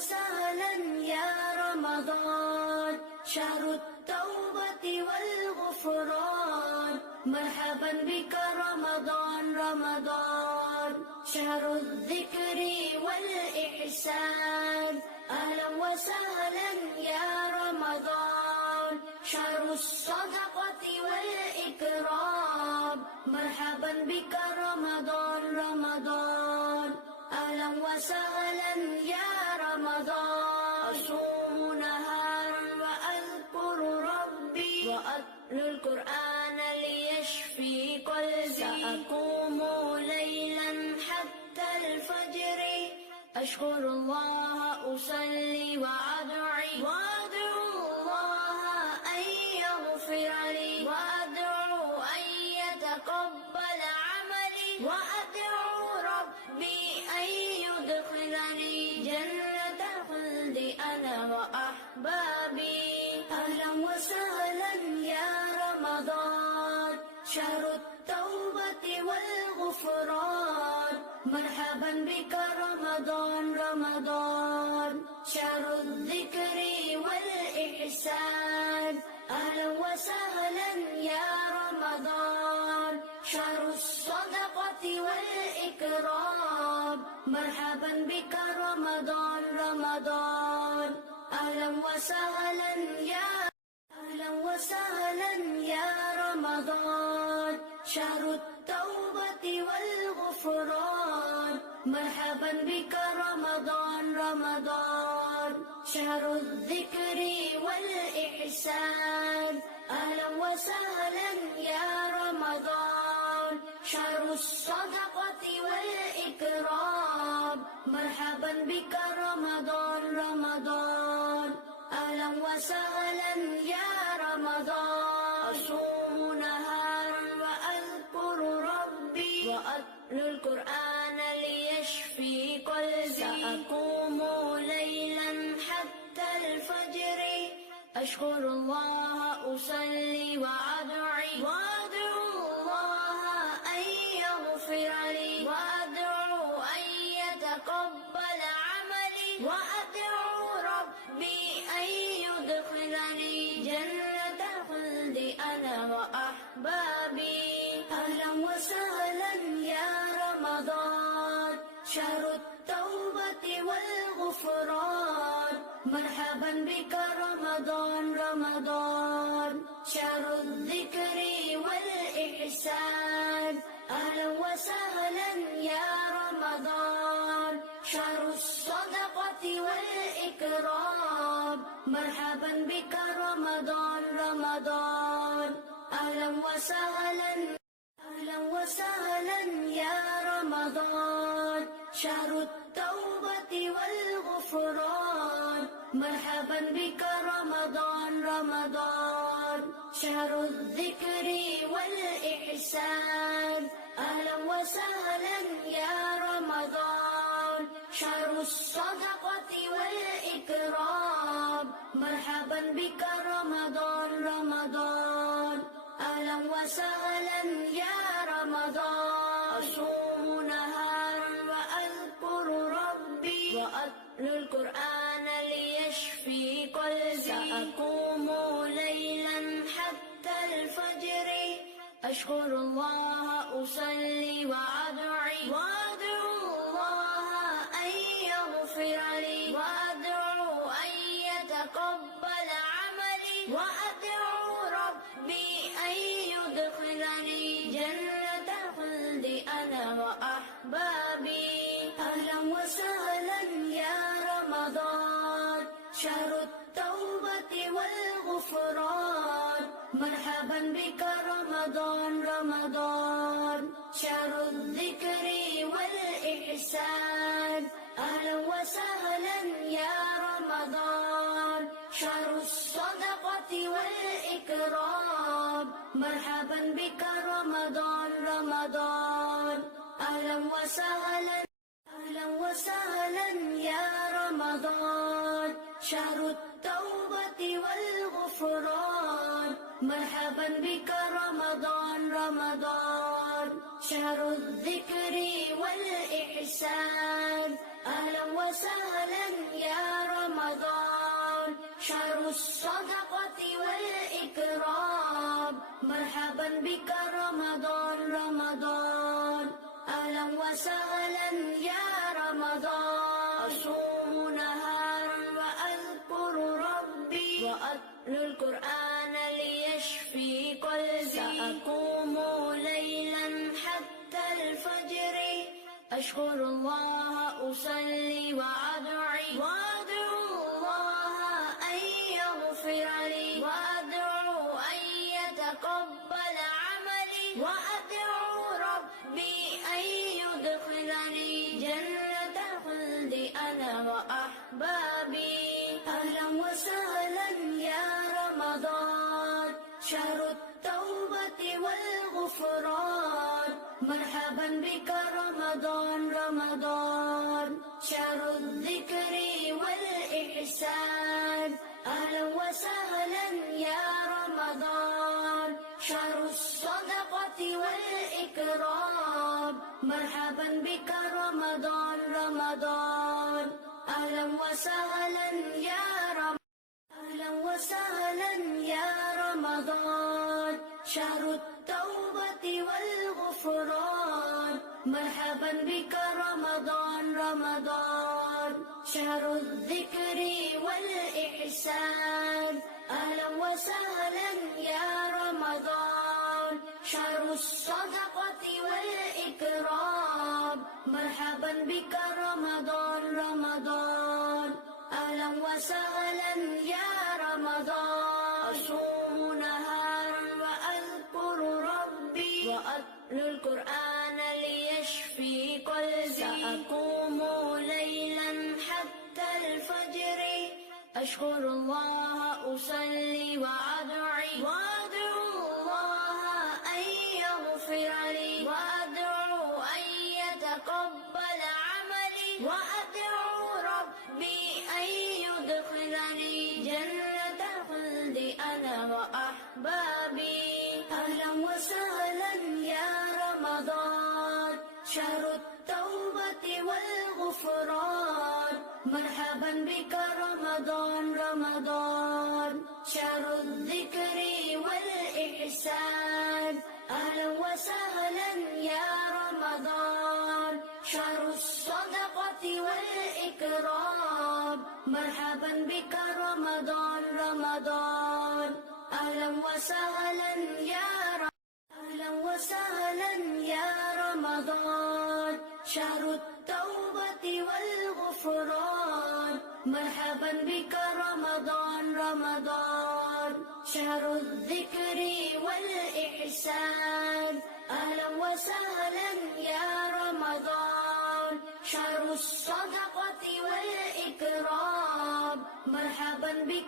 وسهلا يا رمضان شهر التوبة والغفران مرحبا بك رمضان رمضان شهر الذكر والإحسان أهلا وسهلا يا رمضان شهر الصدقة والإكرام مرحبا بك رمضان رمضان أهلا وسهلا يا رمضان أصوم نهارا وأذكر ربي وأتلو القرآن ليشفي قلبي سأقوم ليلا حتى الفجر أشكر الله أصلي وأدعو الله أن يغفر لي وأدعو أن يتقبل عملي وأدعو ربي أن يدخلني جنة الخلد أنا وأحبابي أهلا وسهلا يا رمضان شهر التوبة والغفران مرحبا بك رمضان رمضان شهر الذكر والإحسان أهلا وسهلا يا رمضان شهر الصدقة والإكرام مرحبا بك رمضان رمضان أهلا وسهلا يا رمضان شهر التوبة والغفران مرحبا بك رمضان رمضان شهر الذكر والإحسان أهلا وسهلا يا رمضان شهر الصدقة والإكرام مرحبا بك رمضان رمضان أهلا وسهلا يا رمضان أصوم نهارا وأذكر ربي وأتلو القرآن ليشفي قلبي سأقوم ليلا حتى الفجر أشكر الله أصلي وأدعو الله أن يغفر لي وأدعو أن يتقبل عملي وأدعو ربي أن يدخلني جنة الخلد أنا وأحبابي أهلا وسهلا يا رمضان شهر التوبة والغفران مرحبا بك رمضان رمضان شهر الذكر والإحسان أهلا وسهلا يا رمضان شهر الصدقة والإكرام مرحبا بك رمضان رمضان أهلا وسهلا يا رمضان شهر التوبة والغفران مرحبا بك رمضان رمضان شهر الذكر والإحسان أهلا وسهلا يا رمضان شهر الصدقة والإكرام مرحبا بك رمضان رمضان أهلا وسهلا يا رمضان أصوم نهارا وأذكر ربي وأتلو القرآن ليشفي قلبي سأقوم ليلا حتى الفجر أشكر الله أصلي وأدعو الله أن يغفر لي وأدعو أن يتقبل عملي وأدعو ربي أن يدخلني جنة الخلد أنا وأحبابي أهلا وسهلا يا رمضان شهر التوبة والغفران مرحبا بك رمضان رمضان شهر الذكر والإحسان أهلا وسهلا يا رمضان شهر الصدقة والإكرام مرحبا بك رمضان رمضان أهلا وسهلا يا رمضان شهر التوبة والغفران مرحبا بك رمضان رمضان شهر الذكر والإحسان أهلا وسهلا يا الصدقة والإكرام مرحبا بك رمضان رمضان أهلا وسهلا يا رمضان أصوم نهارا وأذكر ربي وأتلو القرآن ليشفي قلبي سأقوم ليلا حتى الفجر أشكر الله أصلي وأدعو الله أن يغفر لي وأدعو أن يتقبل عملي وأدعو ربي أن يدخلني جنة الخلد أنا وأحبابي أهلا وسهلا يا رمضان شهر التوبة والغفران مرحبا بك رمضان رمضان شهر الذكر والإحسان أهلا وسهلا يا رمضان شهر الصدقة والإكرام مرحبا بك رمضان رمضان أهلا وسهلا يا رمضان أهلا وسهلا يا رمضان شهر التوبة والغفران مرحبا بك رمضان رمضان شهر الذكر والإحسان أهلا وسهلا يا رمضان شهر الصدقة والإكرام مرحبا بك رمضان رمضان أهلا وسهلا يا رمضان أصوم نهارا وأذكر ربي وأتلو القرآن ليشفي قلبي سأقوم ليلا حتى الفجر أشكر الله أصلي وأدعو الله أن يغفر لي وأدعو أن يتقبل عملي وأدعو ربي أن يدخلني جنة الخلد أنا وأحبابي أهلا وسهلا يا رمضان شهر التوبة والغفران مرحبا بك رمضان رمضان شهر الذكر والإحسان أهلا وسهلا يا رمضان شهر الصدقة والإكرام مرحبا بك رمضان رمضان أهلا وسهلا يا أهلا وسهلا يا رمضان شهر التوبة والغفران مرحبا بك رمضان رمضان شهر الذكر والإحسان أهلا وسهلا يا رمضان شهر الصدقة والإكرام مرحبا بك